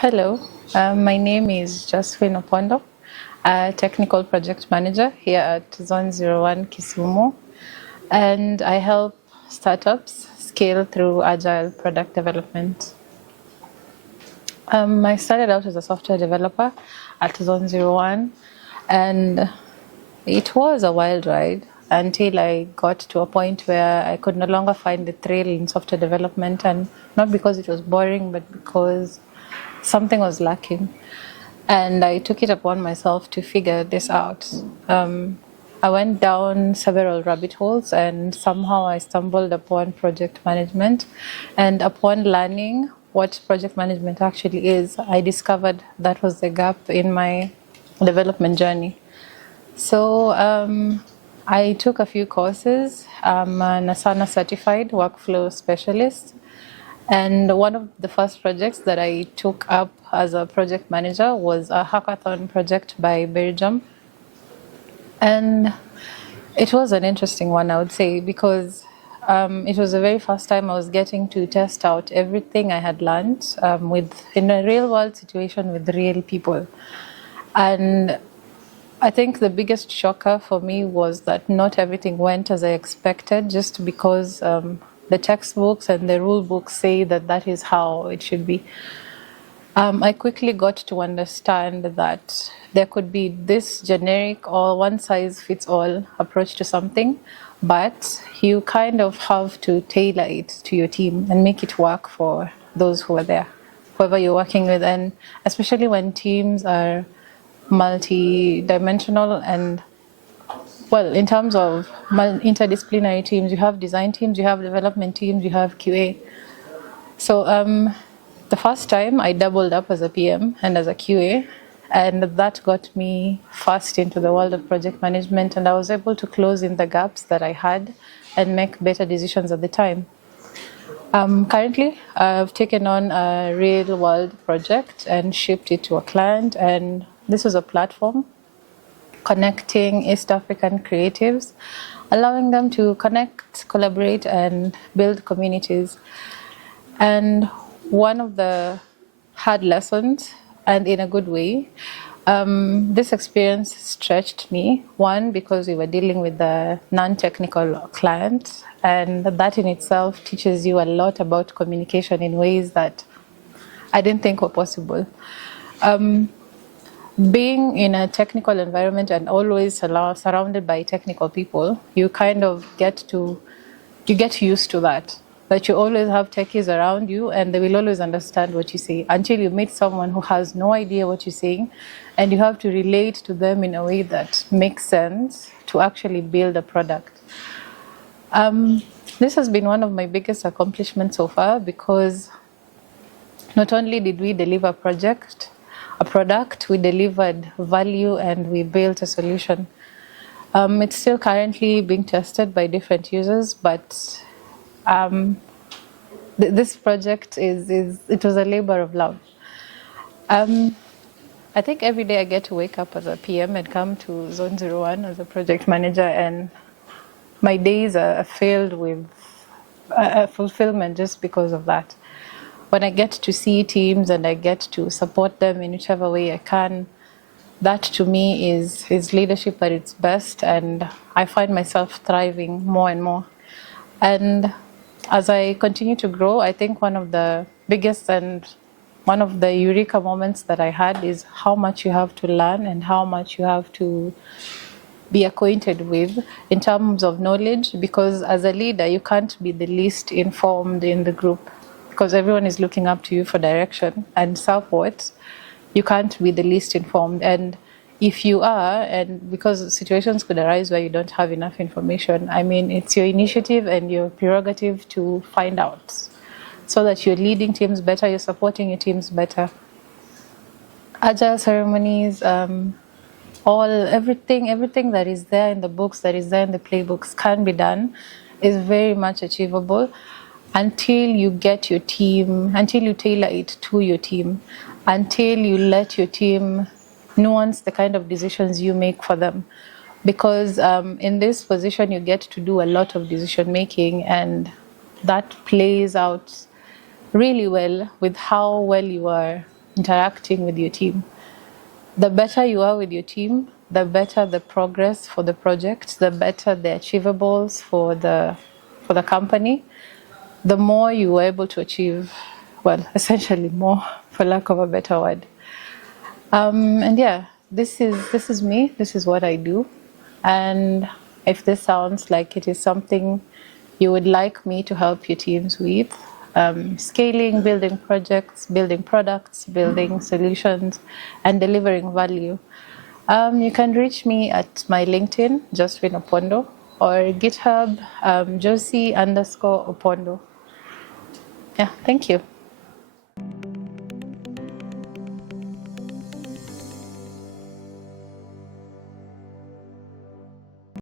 Hello, my name is Josephine Opondo, a technical project manager here at Zone 01 Kisumu, and I help startups scale through agile product development. I started out as a software developer at Zone 01, and it was a wild ride until I got to a point where I could no longer find the thrill in software development, and not because it was boring, but because something was lacking. And I took it upon myself to figure this out. I went down several rabbit holes and somehow I stumbled upon project management. And upon learning what project management actually is, I discovered that was the gap in my development journey. So I took a few courses. I'm an Asana certified workflow specialist. And one of the first projects that I took up as a project manager was a hackathon project by Belgium. And it was an interesting one, I would say, because it was the very first time I was getting to test out everything I had learned in a real world situation with real people. And I think the biggest shocker for me was that not everything went as I expected, just because the textbooks and the rule books say that that is how it should be. I quickly got to understand that there could be this generic or one size fits all approach to something, but you kind of have to tailor it to your team and make it work for those who are there, whoever you're working with, and especially when teams are multi-dimensional and, well, in terms of interdisciplinary teams, you have design teams, you have development teams, you have QA. So the first time I doubled up as a PM and as a QA, and that got me fast into the world of project management, and I was able to close in the gaps that I had and make better decisions at the time. Currently, I've taken on a real world project and shipped it to a client, and this was a platform connecting East African creatives, allowing them to connect, collaborate, and build communities. And one of the hard lessons, and in a good way, this experience stretched me. One, because we were dealing with a non-technical client, and that in itself teaches you a lot about communication in ways that I didn't think were possible. Being in a technical environment and always surrounded by technical people, you kind of get used to that you always have techies around you and they will always understand what you say, until you meet someone who has no idea what you're saying and you have to relate to them in a way that makes sense to actually build a product. This has been one of my biggest accomplishments so far, because not only did we deliver a product, we delivered value and we built a solution. It's still currently being tested by different users, but this project it was a labor of love. I think every day I get to wake up as a PM and come to Zone 01 as a project manager, and my days are filled with fulfillment just because of that. When I get to see teams and I get to support them in whichever way I can, that to me is leadership at its best, and I find myself thriving more and more. And as I continue to grow, I think one of the biggest and one of the eureka moments that I had is how much you have to learn and how much you have to be acquainted with in terms of knowledge, because as a leader, you can't be the least informed in the group, because everyone is looking up to you for direction and support. You can't be the least informed. And if you are, and because situations could arise where you don't have enough information, I mean, it's your initiative and your prerogative to find out, so that you're leading teams better, you're supporting your teams better. Agile ceremonies, everything that is there in the books, that is there in the playbooks can be done, is very much achievable until you get your team, until you tailor it to your team, until you let your team nuance the kind of decisions you make for them. Because in this position, you get to do a lot of decision making, and that plays out really well with how well you are interacting with your team. The better you are with your team, the better the progress for the project, the better the achievables for the company, the more you are able to achieve, well, essentially more, for lack of a better word. And yeah, this is me. This is what I do. And if this sounds like it is something you would like me to help your teams with, scaling, building projects, building products, building solutions, and delivering value, you can reach me at my LinkedIn, Josephine Opondo, or GitHub, Josie_Opondo. Yeah, thank you.